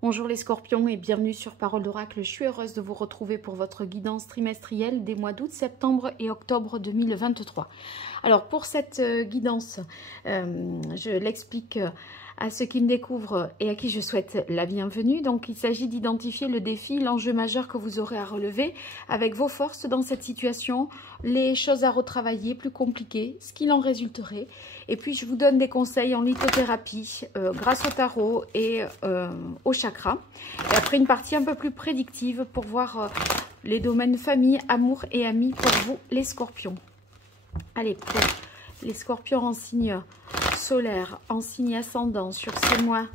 Bonjour les scorpions et bienvenue sur Parole d'Oracle. Je suis heureuse de vous retrouver pour votre guidance trimestrielle des mois d'août, septembre et octobre 2023. Alors pour cette guidance, je l'explique à ceux qui me découvrent et à qui je souhaite la bienvenue. Donc il s'agit d'identifier le défi, l'enjeu majeur que vous aurez à relever avec vos forces dans cette situation, les choses à retravailler plus compliquées, ce qu'il en résulterait. Et puis je vous donne des conseils en lithothérapie grâce au tarot et au chakra. Et après une partie un peu plus prédictive pour voir les domaines famille, amour et amis pour vous les scorpions. Allez, pour les scorpions en signe solaire, en signe ascendant sur ces mois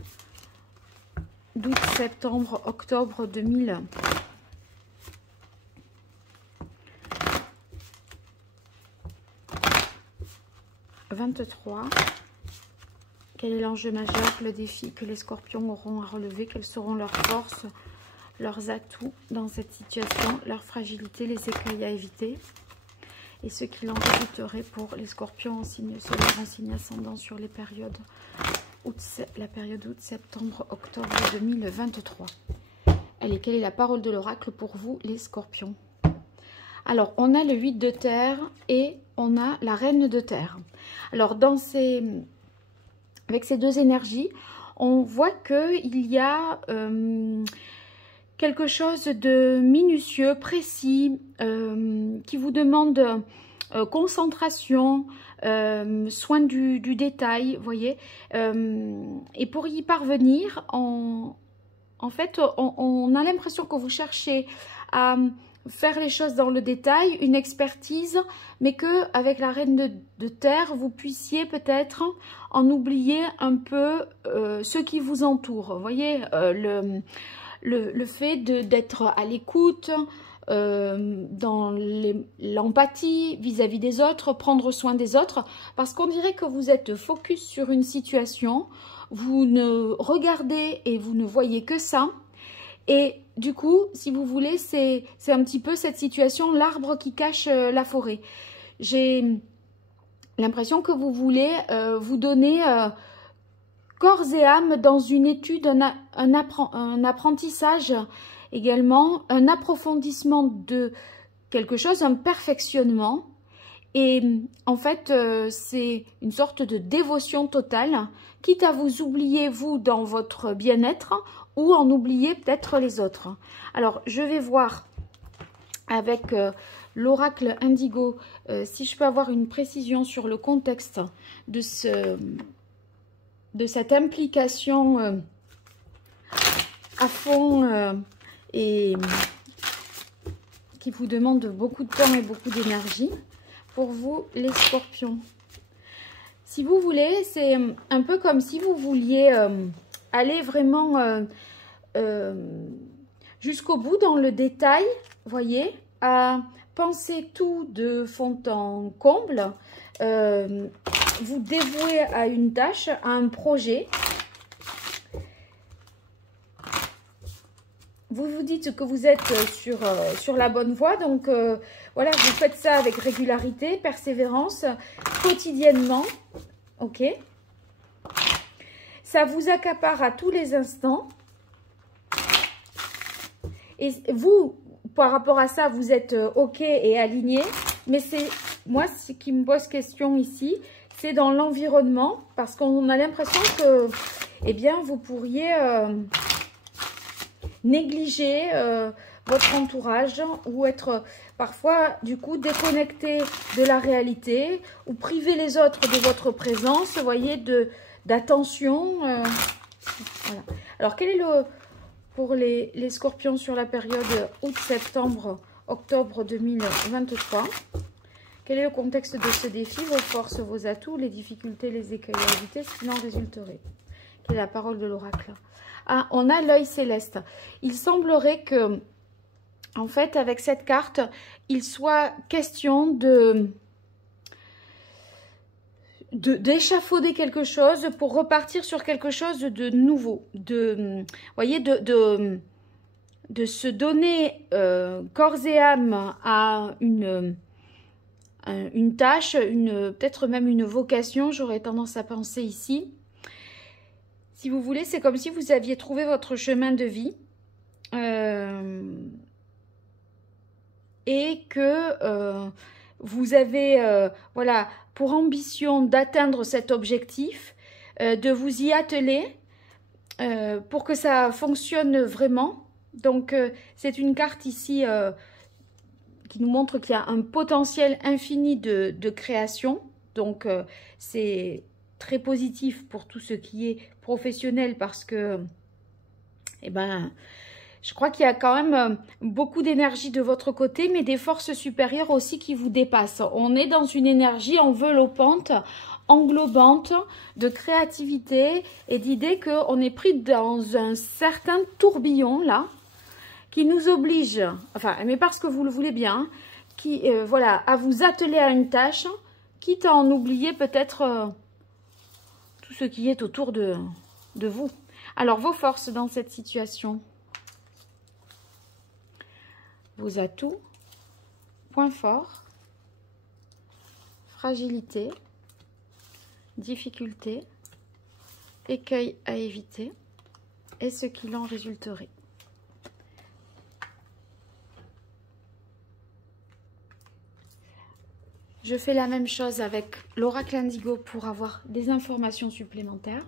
d'août, septembre, octobre 2023. Quel est l'enjeu majeur, le défi que les scorpions auront à relever? Quelles seront leurs forces, leurs atouts dans cette situation, leurs fragilités, les écueils à éviter? Et ce qu'il en résulterait pour les scorpions en signe solaire, en signe ascendant sur les périodes la période août, septembre, octobre 2023. Allez, quelle est la parole de l'oracle pour vous, les scorpions? Alors, on a le 8 de terre et on a la reine de terre. Alors, avec ces deux énergies, on voit qu'il y a quelque chose de minutieux, précis, qui vous demande concentration, soin du détail, vous voyez. Et pour y parvenir, en fait, on a l'impression que vous cherchez à faire les choses dans le détail, une expertise, mais que avec la reine de terre, vous puissiez peut-être en oublier un peu ce qui vous entoure. Vous voyez, le fait d'être à l'écoute, dans l'empathie vis-à-vis des autres, prendre soin des autres, parce qu'on dirait que vous êtes focus sur une situation, vous ne regardez et vous ne voyez que ça, et du coup, si vous voulez, c'est un petit peu cette situation, l'arbre qui cache la forêt. J'ai l'impression que vous voulez vous donner corps et âme dans une étude, un apprentissage également, un approfondissement de quelque chose, un perfectionnement. Et en fait, c'est une sorte de dévotion totale, quitte à vous oublier, vous, dans votre bien-être, ou en oublier peut-être les autres. Alors, je vais voir avec l'oracle indigo si je peux avoir une précision sur le contexte de cette implication à fond et qui vous demande beaucoup de temps et beaucoup d'énergie. Pour vous, les scorpions, si vous voulez, c'est un peu comme si vous vouliez aller vraiment jusqu'au bout dans le détail, voyez, à penser tout de fond en comble, vous dévouer à une tâche, à un projet. Vous vous dites que vous êtes sur la bonne voie, donc voilà, vous faites ça avec régularité, persévérance, quotidiennement, ok? Ça vous accapare à tous les instants. Et vous, par rapport à ça, vous êtes ok et aligné, mais c'est moi ce qui me pose question ici, c'est dans l'environnement, parce qu'on a l'impression que, eh bien, vous pourriez négliger votre entourage ou être parfois du coup déconnecté de la réalité ou priver les autres de votre présence, vous voyez, d'attention. Voilà. Alors quel est pour les scorpions sur la période août-septembre, octobre 2023, quel est le contexte de ce défi, vos forces, vos atouts, les difficultés, les écueils à éviter, ce qu'il en résulterait? Quelle est la parole de l'oracle? Ah, on a l'œil céleste. Il semblerait que, en fait, avec cette carte, il soit question d'échafauder quelque chose pour repartir sur quelque chose de nouveau. Voyez, de se donner corps et âme à une tâche, peut-être même une vocation, j'aurais tendance à penser ici. Si vous voulez, c'est comme si vous aviez trouvé votre chemin de vie. Et que vous avez voilà, pour ambition d'atteindre cet objectif, de vous y atteler pour que ça fonctionne vraiment. Donc c'est une carte ici qui nous montre qu'il y a un potentiel infini de création. Donc c'est très positif pour tout ce qui est professionnel parce que eh ben, je crois qu'il y a quand même beaucoup d'énergie de votre côté, mais des forces supérieures aussi qui vous dépassent. On est dans une énergie enveloppante, englobante, de créativité et d'idée qu'on est pris dans un certain tourbillon, là, qui nous oblige, enfin, mais parce que vous le voulez bien, qui, voilà, à vous atteler à une tâche, quitte à en oublier peut-être tout ce qui est autour de vous. Alors, vos forces dans cette situation? Vos atouts, points forts, fragilité, difficulté, écueil à éviter et ce qu'il en résulterait. Je fais la même chose avec l'oracle indigo pour avoir des informations supplémentaires.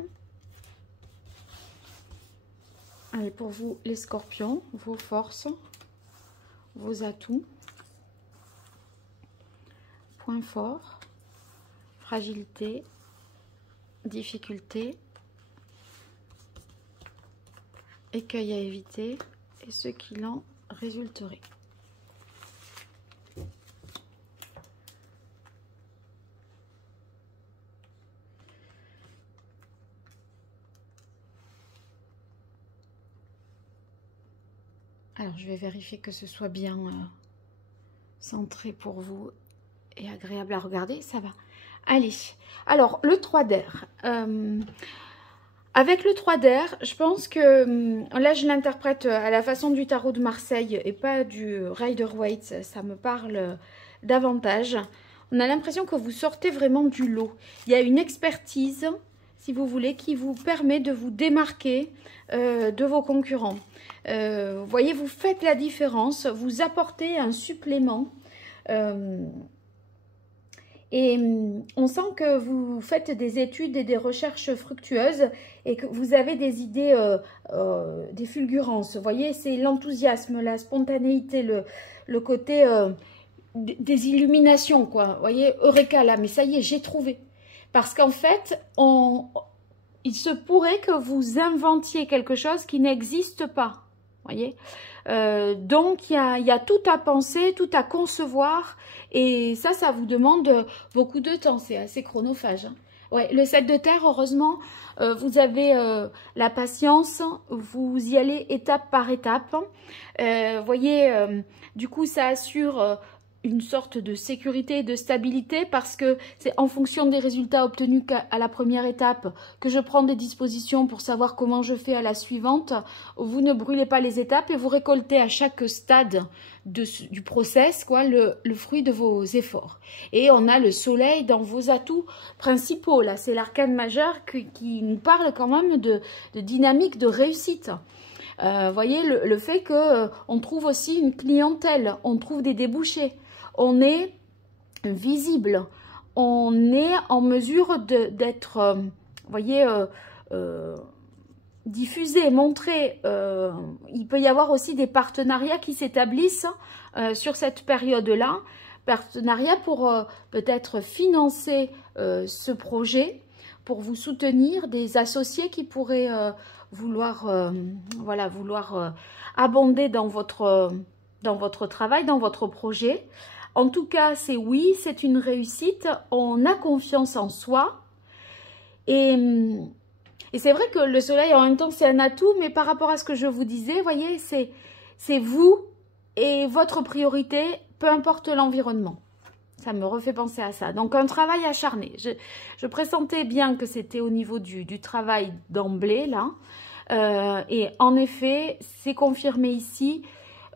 Allez, pour vous les scorpions, vos forces, vos atouts, points forts, fragilité, difficulté, écueil à éviter et ce qu'il en résulterait. Alors, je vais vérifier que ce soit bien centré pour vous et agréable à regarder. Ça va. Allez. Alors, le 3 d'air. Avec le 3 d'air, je pense que là, je l'interprète à la façon du tarot de Marseille et pas du Rider-Waite. Ça me parle davantage. On a l'impression que vous sortez vraiment du lot. Il y a une expertise, si vous voulez, qui vous permet de vous démarquer de vos concurrents. Vous voyez, vous faites la différence, vous apportez un supplément et on sent que vous faites des études et des recherches fructueuses et que vous avez des idées, des fulgurances. Vous voyez, c'est l'enthousiasme, la spontanéité, le côté des illuminations, quoi. Vous voyez, Eureka là, mais ça y est, j'ai trouvé. Parce qu'en fait, il se pourrait que vous inventiez quelque chose qui n'existe pas. Voyez, donc il y a tout à penser, tout à concevoir et ça vous demande beaucoup de temps, c'est assez chronophage. Hein. Ouais, le 7 de terre, heureusement, vous avez la patience, vous y allez étape par étape. Voyez, du coup ça assure une sorte de sécurité et de stabilité parce que c'est en fonction des résultats obtenus à la première étape que je prends des dispositions pour savoir comment je fais à la suivante. Vous ne brûlez pas les étapes et vous récoltez à chaque stade du process quoi, le fruit de vos efforts. Et on a le soleil dans vos atouts principaux. Là, c'est l'arcane majeur qui nous parle quand même de dynamique, de réussite. Voyez, le fait qu'on trouve aussi une clientèle, on trouve des débouchés. On est visible, on est en mesure d'être, voyez, diffusé, montré. Il peut y avoir aussi des partenariats qui s'établissent sur cette période-là. Partenariats pour peut-être financer ce projet, pour vous soutenir, des associés qui pourraient vouloir, voilà, abonder dans votre travail, dans votre projet. En tout cas, c'est oui, c'est une réussite. On a confiance en soi. Et c'est vrai que le soleil, en même temps, c'est un atout. Mais par rapport à ce que je vous disais, voyez, c'est vous et votre priorité, peu importe l'environnement. Ça me refait penser à ça. Donc, un travail acharné. Je pressentais bien que c'était au niveau du travail d'emblée, là. Et en effet, c'est confirmé ici.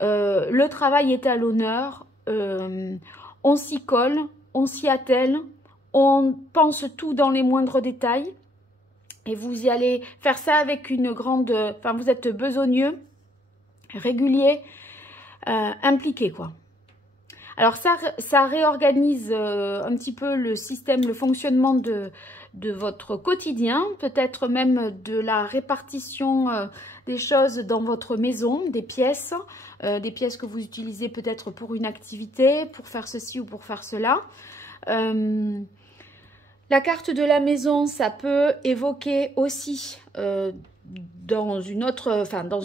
Le travail est à l'honneur. On s'y colle, on s'y attelle, on pense tout dans les moindres détails Et vous y allez faire ça avec une grande... Enfin, vous êtes besogneux, régulier, impliqué, quoi. Alors, ça réorganise un petit peu le système, le fonctionnement de votre quotidien, peut-être même de la répartition des choses dans votre maison, des pièces que vous utilisez peut-être pour une activité, pour faire ceci ou pour faire cela. La carte de la maison, ça peut évoquer aussi dans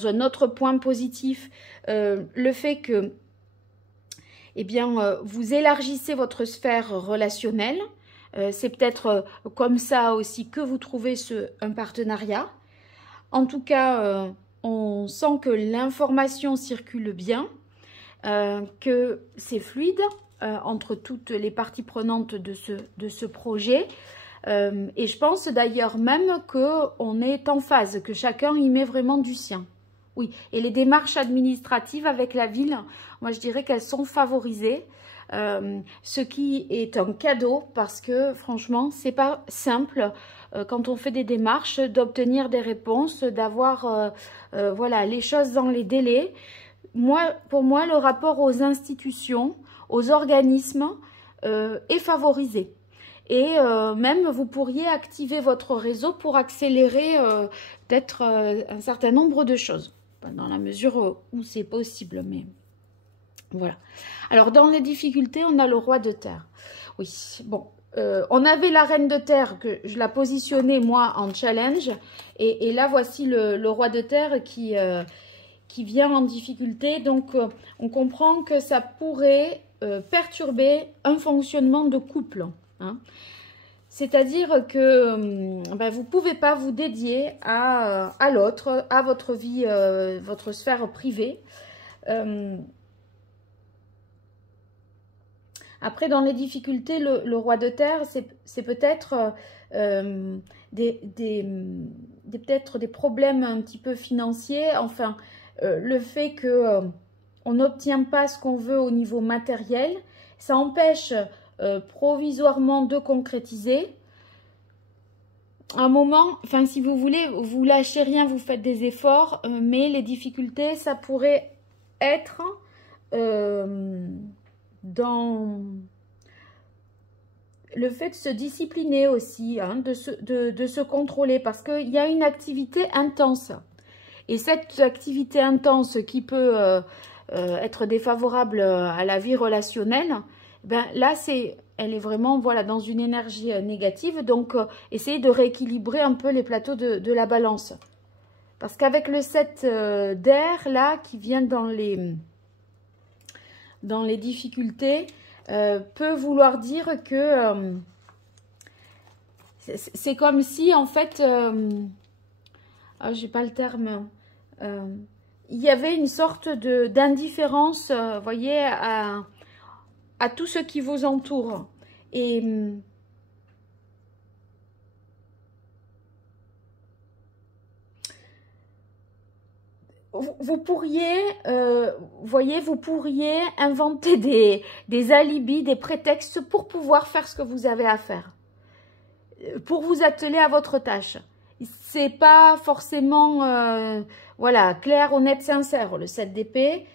un autre point positif, le fait que vous élargissez votre sphère relationnelle. C'est peut-être comme ça aussi que vous trouvez un partenariat. En tout cas, on sent que l'information circule bien, que c'est fluide entre toutes les parties prenantes de ce projet. Et je pense d'ailleurs même qu'on est en phase, que chacun y met vraiment du sien. Oui, et les démarches administratives avec la ville, moi je dirais qu'elles sont favorisées, ce qui est un cadeau parce que franchement, c'est pas simple quand on fait des démarches d'obtenir des réponses, d'avoir voilà, les choses dans les délais. Pour moi, le rapport aux institutions, aux organismes est favorisé. Et même, vous pourriez activer votre réseau pour accélérer peut-être un certain nombre de choses. Dans la mesure où c'est possible, mais voilà. Alors, dans les difficultés, on a le roi de terre. Oui, bon, on avait la reine de terre, que je la positionnais, moi, en challenge. Et là, voici le roi de terre qui vient en difficulté. Donc, on comprend que ça pourrait perturber un fonctionnement de couple. Hein. C'est-à-dire que vous ne pouvez pas vous dédier à l'autre, à votre vie, votre sphère privée. Après, dans les difficultés, le roi de terre, c'est peut-être peut-être des problèmes un petit peu financiers. Enfin, le fait que on n'obtient pas ce qu'on veut au niveau matériel, ça empêche provisoirement de concrétiser. Un moment, enfin si vous voulez, vous lâchez rien, vous faites des efforts, mais les difficultés, ça pourrait être dans le fait de se discipliner aussi, hein, de se contrôler, parce qu'il y a une activité intense. Et cette activité intense qui peut être défavorable à la vie relationnelle, ben là, elle est vraiment voilà, dans une énergie négative. Donc, essayez de rééquilibrer un peu les plateaux de la balance. Parce qu'avec le 7 d'air, là, qui vient dans les difficultés, peut vouloir dire que c'est comme si, en fait, j'ai pas le terme, il y avait une sorte d'indifférence, voyez, à tout ce qui vous entoure. Et vous pourriez, voyez, vous pourriez inventer des alibis, des prétextes pour pouvoir faire ce que vous avez à faire, pour vous atteler à votre tâche. C'est pas forcément, voilà, clair, honnête, sincère, le 7 d'épée.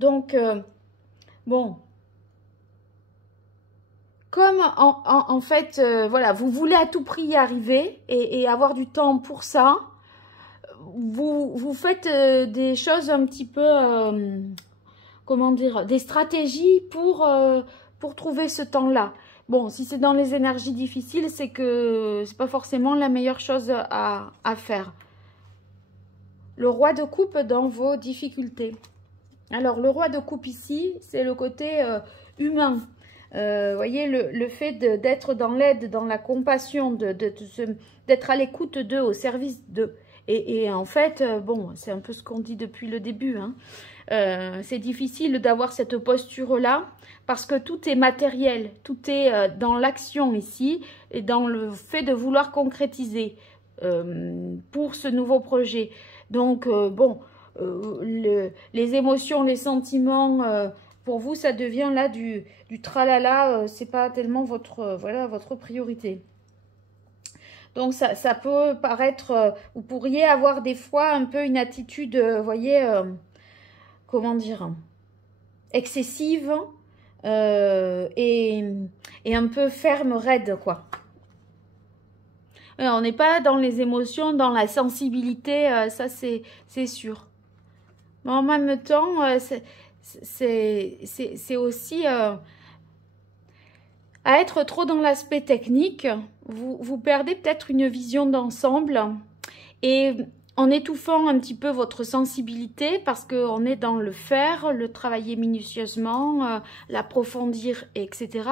Donc, bon, comme en fait, voilà, vous voulez à tout prix y arriver et avoir du temps pour ça, vous faites des choses un petit peu, comment dire, des stratégies pour trouver ce temps-là. Bon, si c'est dans les énergies difficiles, c'est que c'est pas forcément la meilleure chose à faire. Le roi de coupe dans vos difficultés. Alors, le roi de coupe ici, c'est le côté humain. Voyez, le fait d'être dans l'aide, dans la compassion, d'être à l'écoute d'eux, au service d'eux. Et en fait, bon, c'est un peu ce qu'on dit depuis le début, hein. C'est difficile d'avoir cette posture-là parce que tout est matériel, tout est dans l'action ici et dans le fait de vouloir concrétiser pour ce nouveau projet. Donc, bon, les émotions, les sentiments, pour vous, ça devient là du tralala, c'est pas tellement votre, voilà, votre priorité. Donc ça peut paraître, vous pourriez avoir des fois un peu une attitude, vous voyez, comment dire, excessive et un peu ferme, raide, quoi. On n'est pas dans les émotions, dans la sensibilité, ça c'est sûr. Mais en même temps, c'est aussi à être trop dans l'aspect technique, vous perdez peut-être une vision d'ensemble et en étouffant un petit peu votre sensibilité parce qu'on est dans le faire, le travailler minutieusement, l'approfondir, etc.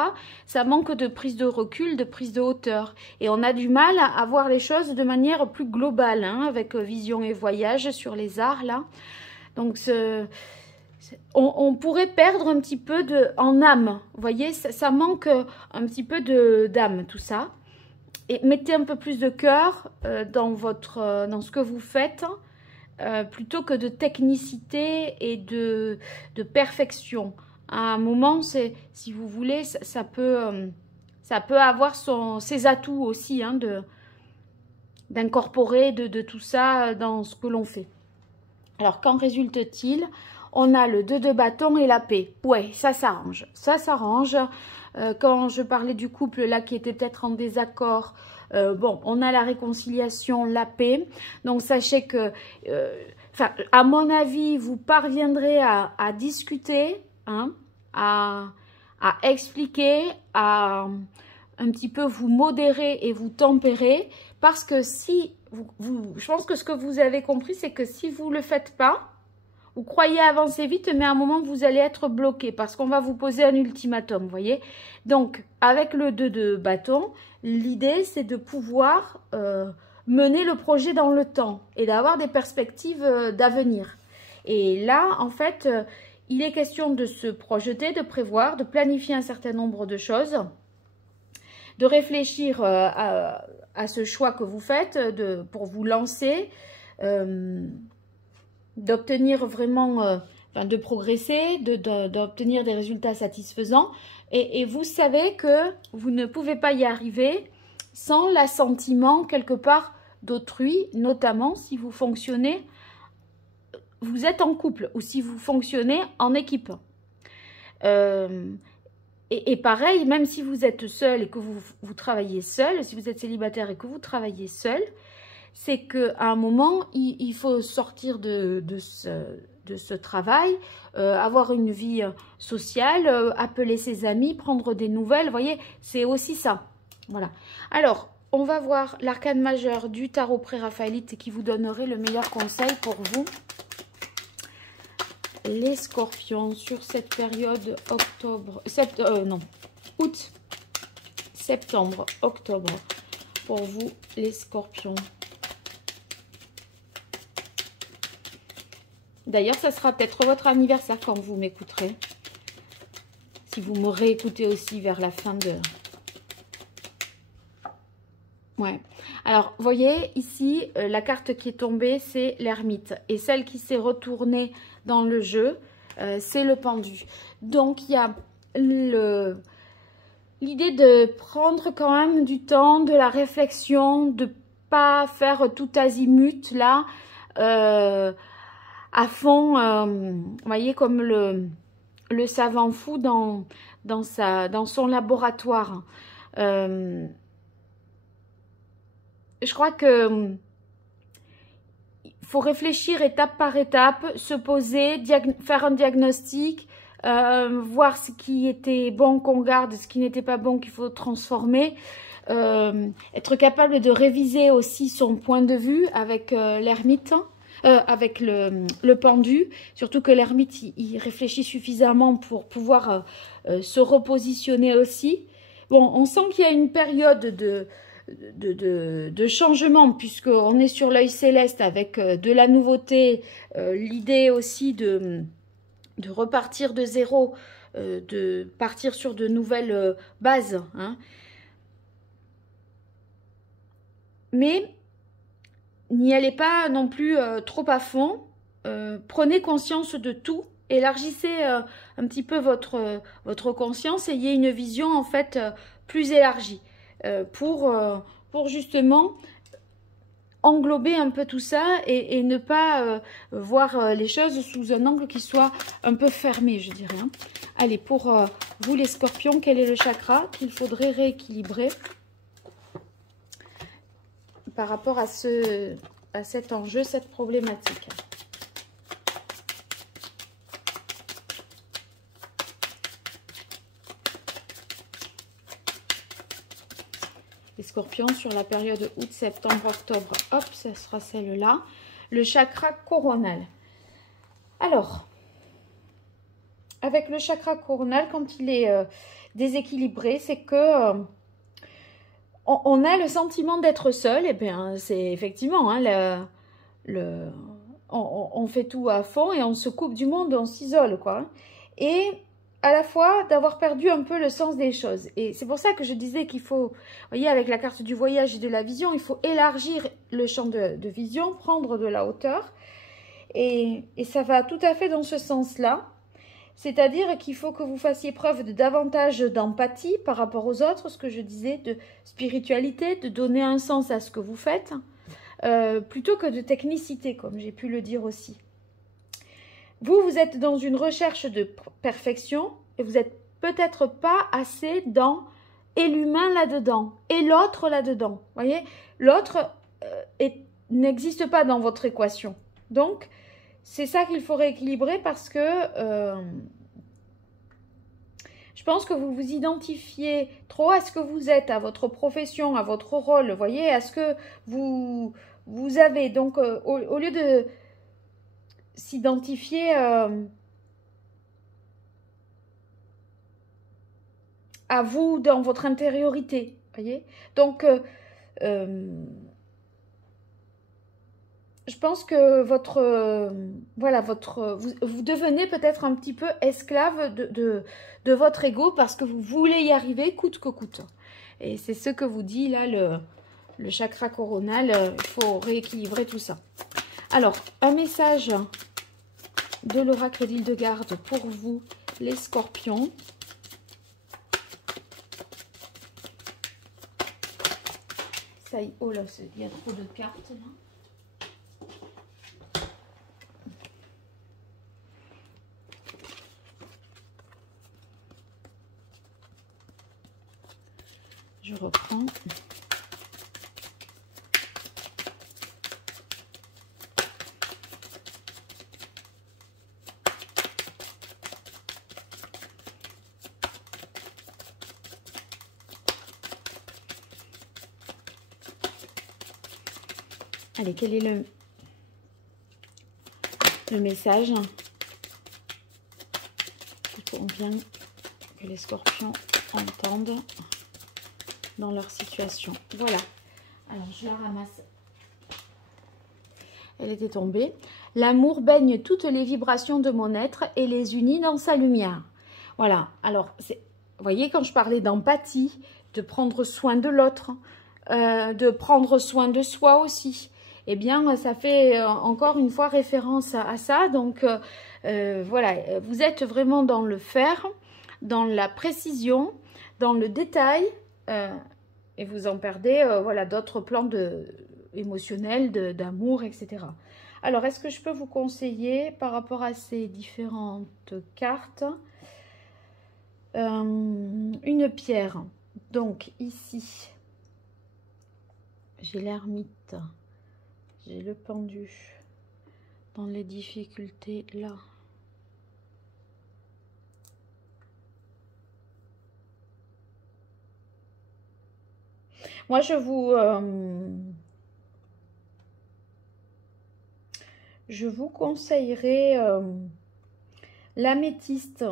Ça manque de prise de recul, de prise de hauteur. Et on a du mal à voir les choses de manière plus globale, hein, avec vision et voyage sur les arts, là. Donc, on pourrait perdre un petit peu en âme. Vous voyez, ça manque un petit peu d'âme, tout ça. Et mettez un peu plus de cœur dans ce que vous faites, plutôt que de technicité et de perfection. À un moment, si vous voulez, ça peut avoir ses atouts aussi, hein, d'incorporer de tout ça dans ce que l'on fait. Alors, qu'en résulte-t-il? On a le 2 de bâton et la paix. Ouais, ça s'arrange. Ça s'arrange. Quand je parlais du couple là qui était peut-être en désaccord, bon, on a la réconciliation, la paix. Donc, sachez que, à mon avis, vous parviendrez à discuter, hein, à expliquer, à un petit peu vous modérer et vous tempérer. Parce que si, je pense que ce que vous avez compris, c'est que si vous ne le faites pas, vous croyez avancer vite, mais à un moment, vous allez être bloqué parce qu'on va vous poser un ultimatum, vous voyez. Donc, avec le 2 de bâton, l'idée, c'est de pouvoir mener le projet dans le temps et d'avoir des perspectives d'avenir. Et là, en fait, il est question de se projeter, de prévoir, de planifier un certain nombre de choses, de réfléchir à ce choix que vous faites pour vous lancer, d'obtenir vraiment, de progresser, d'obtenir des résultats satisfaisants. Et vous savez que vous ne pouvez pas y arriver sans l'assentiment quelque part d'autrui, notamment si vous fonctionnez, vous êtes en couple ou si vous fonctionnez en équipe. Et pareil, même si vous êtes seul et que vous travaillez seul, si vous êtes célibataire et que vous travaillez seul, c'est qu'à un moment, il faut sortir de ce travail, avoir une vie sociale, appeler ses amis, prendre des nouvelles, vous voyez, c'est aussi ça. Voilà. Alors, on va voir l'arcane majeur du tarot pré-raphaélite qui vous donnerait le meilleur conseil pour vous. Les scorpions sur cette période août, septembre, octobre, pour vous les scorpions. D'ailleurs, ça sera peut-être votre anniversaire quand vous m'écouterez. Si vous me réécoutez aussi vers la fin de... Ouais. Alors, vous voyez, ici, la carte qui est tombée, c'est l'ermite. Et celle qui s'est retournée dans le jeu, c'est le pendu. Donc, il y a l'idée de prendre quand même du temps, de la réflexion, de ne pas faire tout azimut, là, à fond, vous voyez, comme le savant fou dans son laboratoire. Je crois que faut réfléchir étape par étape, se poser, faire un diagnostic, voir ce qui était bon qu'on garde, ce qui n'était pas bon qu'il faut transformer, être capable de réviser aussi son point de vue avec l'ermite, avec le pendu, surtout que l'ermite il réfléchit suffisamment pour pouvoir se repositionner aussi. Bon, on sent qu'il y a une période de changement puisqu'on est sur l'œil céleste avec de la nouveauté, l'idée aussi de repartir de zéro, de partir sur de nouvelles bases, hein. Mais n'y allez pas non plus trop à fond, prenez conscience de tout, élargissez un petit peu votre conscience, ayez une vision en fait plus élargie. Pour pour justement englober un peu tout ça et ne pas voir les choses sous un angle qui soit un peu fermé, je dirais. Hein. Allez, pour vous les scorpions, quel est le chakra qu'il faudrait rééquilibrer par rapport à cet enjeu, cette problématique? Les scorpions sur la période août, septembre, octobre, hop, ça sera celle-là. Le chakra coronal. Alors, avec le chakra coronal, quand il est déséquilibré, c'est que on a le sentiment d'être seul. Et bien, c'est effectivement, hein, on fait tout à fond et on se coupe du monde, on s'isole, quoi. Et à la fois d'avoir perdu un peu le sens des choses. Et c'est pour ça que je disais qu'il faut, vous voyez, avec la carte du voyage et de la vision, il faut élargir le champ de vision, prendre de la hauteur. Et ça va tout à fait dans ce sens-là. C'est-à-dire qu'il faut que vous fassiez preuve de davantage d'empathie par rapport aux autres, ce que je disais, de spiritualité, de donner un sens à ce que vous faites, plutôt que de technicité, comme j'ai pu le dire aussi. Vous êtes dans une recherche de perfection et vous n'êtes peut-être pas assez dans et l'humain là-dedans et l'autre là-dedans. Voyez, l'autre n'existe pas dans votre équation. Donc, c'est ça qu'il faut rééquilibrer parce que je pense que vous vous identifiez trop à ce que vous êtes, à votre profession, à votre rôle, voyez, à ce que vous avez. Donc, au lieu de s'identifier à vous dans votre intériorité, voyez. Donc, je pense que vous devenez peut-être un petit peu esclave de votre ego parce que vous voulez y arriver coûte que coûte. Et c'est ce que vous dit là le chakra coronal. Il faut rééquilibrer tout ça. Alors, un message de l'oracle d'Hildegarde pour vous, les scorpions. Ça y est, oh là, il y a trop de cartes là. Je reprends. Allez, quel est le message qu'il convient que les scorpions entendent dans leur situation? Voilà. Alors, je la ramasse. Elle était tombée. L'amour baigne toutes les vibrations de mon être et les unit dans sa lumière. Voilà. Alors, vous voyez, quand je parlais d'empathie, de prendre soin de l'autre, de prendre soin de soi aussi, eh bien, ça fait encore une fois référence à ça. Donc, voilà, vous êtes vraiment dans le faire, dans la précision, dans le détail, et vous en perdez voilà, d'autres plans émotionnels, d'amour, etc. Alors, est-ce que je peux vous conseiller par rapport à ces différentes cartes une pierre? Donc, ici, j'ai l'ermite. J'ai le pendu dans les difficultés là. Moi, je vous conseillerais l'améthyste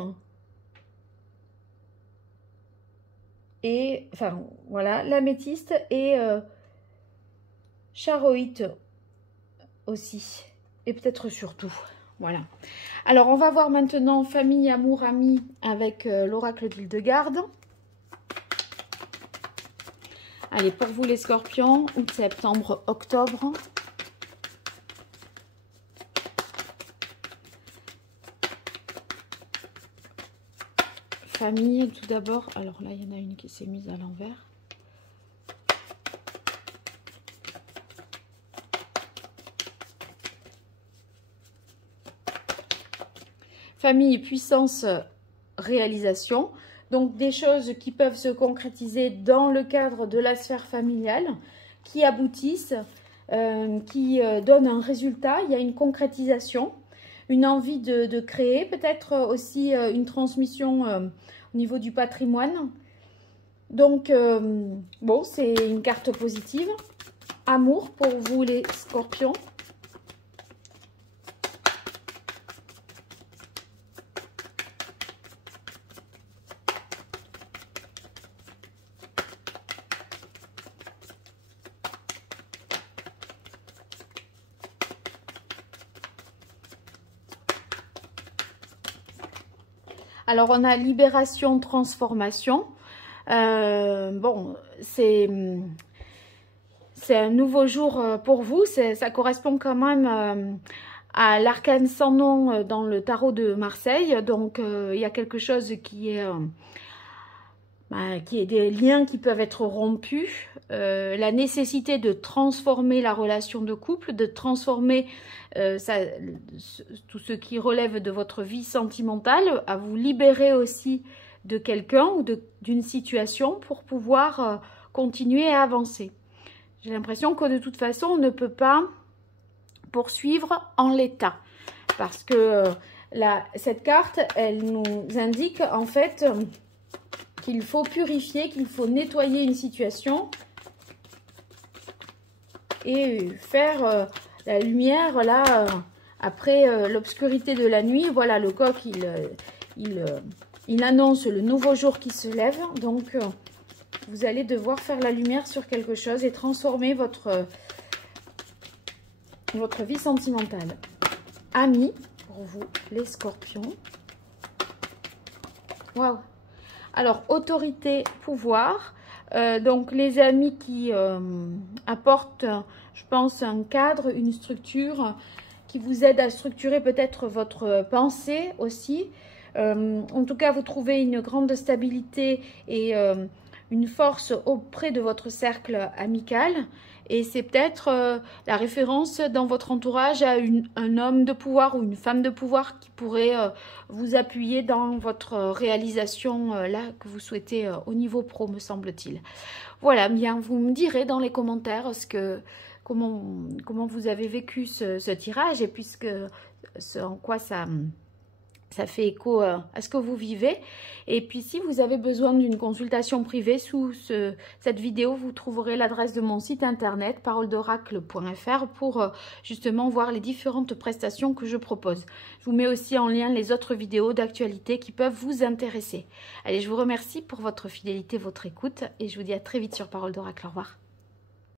et enfin voilà, l'améthyste et charoïte aussi, et peut-être surtout. Voilà. Alors, on va voir maintenant famille, amour, amis avec l'oracle d'Hildegarde. Allez, pour vous les scorpions, août, septembre, octobre. Famille, tout d'abord. Alors là, il y en a une qui s'est mise à l'envers. famille, puissance, réalisation. Donc des choses qui peuvent se concrétiser dans le cadre de la sphère familiale, qui aboutissent, qui donnent un résultat. Il y a une concrétisation, une envie de créer, peut-être aussi une transmission au niveau du patrimoine. Donc, bon, c'est une carte positive. Amour pour vous les scorpions. Alors, on a libération, transformation. Bon, c'est un nouveau jour pour vous. Ça correspond quand même à l'arcane sans nom dans le tarot de Marseille. Donc, il y a quelque chose qui est des liens qui peuvent être rompus. La nécessité de transformer la relation de couple, de transformer tout ce qui relève de votre vie sentimentale, à vous libérer aussi de quelqu'un ou d'une situation pour pouvoir continuer à avancer. J'ai l'impression que de toute façon, on ne peut pas poursuivre en l'état. Parce que cette carte, elle nous indique en fait qu'il faut purifier, qu'il faut nettoyer une situation et faire la lumière là après l'obscurité de la nuit. Voilà, le coq il annonce le nouveau jour qui se lève. Donc vous allez devoir faire la lumière sur quelque chose et transformer votre vie sentimentale. Amis pour vous les scorpions. Waouh. Alors, autorité, pouvoir. Donc, les amis qui apportent, je pense, un cadre, une structure qui vous aide à structurer peut-être votre pensée aussi. En tout cas, vous trouvez une grande stabilité et une force auprès de votre cercle amical. Et c'est peut-être la référence dans votre entourage à un homme de pouvoir ou une femme de pouvoir qui pourrait vous appuyer dans votre réalisation là que vous souhaitez au niveau pro, me semble-t-il. Voilà, bien, vous me direz dans les commentaires comment vous avez vécu ce tirage et puisque en quoi ça fait écho à ce que vous vivez. Et puis, si vous avez besoin d'une consultation privée, sous cette vidéo, vous trouverez l'adresse de mon site internet, paroledoracle.fr, pour justement voir les différentes prestations que je propose. Je vous mets aussi en lien les autres vidéos d'actualité qui peuvent vous intéresser. Allez, je vous remercie pour votre fidélité, votre écoute, et je vous dis à très vite sur Parole d'Oracle. Au revoir.